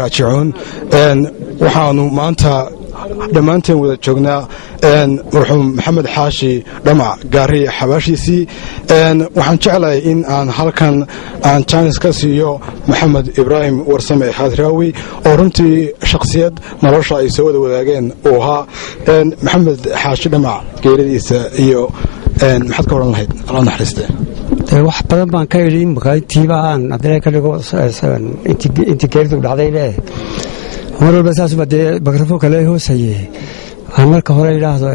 raajicuun waxaanu maanta dhammaanteen wada joognaa marxuum maxamed xaashi dhamac gaari xabaashiisii waxaan jeclahay in aan halkan aan jaanis ka siiyo maxamed ibraahim warsame xaadraawi oo runtii shakhsiyad nolosha ay soo wada wadaageen uu ahaa maxamed xaashi dhamac geeridiisa iyo maxaad ka odhan lahayd alla naxariiste wax badan baan ka idhi intiiba aan abdilaahi ka dhigo intii geeridu dhacdaybe mar walba saasuba dee mikrafoonka lee hoosaye aan marka hore idhaahdo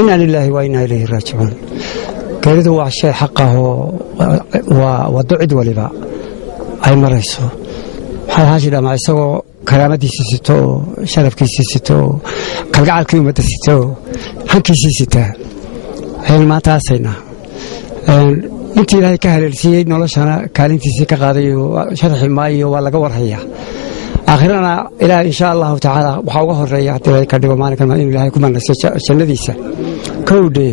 inaa lilaahi waa inaa ilayhi raajicuun geeridu waa shay xaq ah oo waa waddo cid waliba ay marayso maxamed xaashi dhamac isagoo karaamadiisii sito oo sharafkiisii sito oo kalgacalkii ummadda sito oo hankiisii sitaa ayaynu maanta aasaynaa intii ilaahay ka haleelsiiyey noloshana kaalintiisii ka qaaday sharaxi maayo waa laga warhayaa aakhirana ilaahay insha allahu tacaala waxaa uga horeeya haddii ilaahay ka dhigo maalinkan inuu ilaahay ku manaysto jannadiisa kowdhe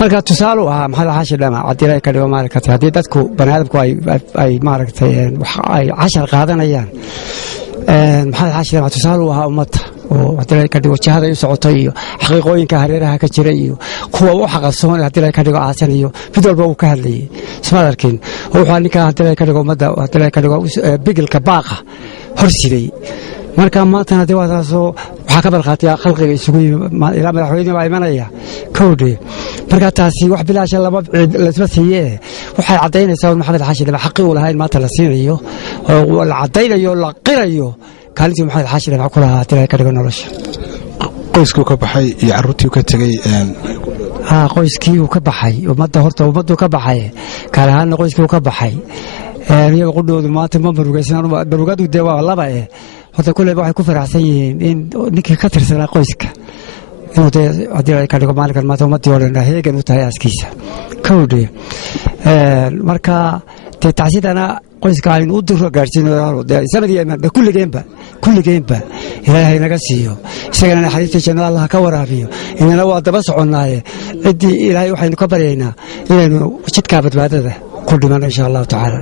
marka tusaale u ahaa maxamed xaashi dhamac haddii ilaahay ka dhigo maalinka haddii dadku baniaadamku ay maaragtay ay cashar qaadanayaan maxamed xaashi dhamac tusaale u ahaa ummadda oo haddii ilaahay ka dhigo jahada ay u socoto iyo xaqiiqooyinka hareeraha ka jira iyo kuwa u xaqalsoon haddii ilaahay ka dhigo aasan iyo mid walba uu ka hadlayay ismaad arkin oo wuxuu ninkaa haddii ilaahay ka dhigo ummadda haddii ilaahay ka dhigo bigilka baaqa horsiday marka maantana dee waataasoo waxaa ka balqaatay khalqiga isugu ilaa madaxweyne baa imanaya kowdhe marka taasi wax bilaasha laysma siiyee waxay caddaynaysaa maxamed xaashi dhamac xaqii uu lahaa in maanta la siinayo oo la caddaynayo la qirayo kaalintii maxamed xaashi dhamac ku lahaa haddii ilaahay ka dhigo nolosha qoyskii ka baxay iyo carruurtii ka tegey qoyskii uu ka baxay ummaddu ka baxay gaar ahaanna qoyskii uu ka baxay iyaga qudhoodu maanta ma barugadu dee waa laba horta kulleyba waxay ku faraxsan yihiin in ninkii ka tirsanaa qoyska inuu dee haddii ay ka dhigo maalinkan maanta ummaddii oo dhan heegan u tahay aaskiisa kowdhe marka dee tacsidana qoyska aynu u diro gaadhsiino sanadii kulligeenba ilaahay naga siiyo isagana naxariista jannada allah ka waraabiyo inana waa daba soconnaaye ciddii ilaahay waxaynu ka baryaynaa inaynu jidkaa badbaadada ku dhiman insha allahu tacaala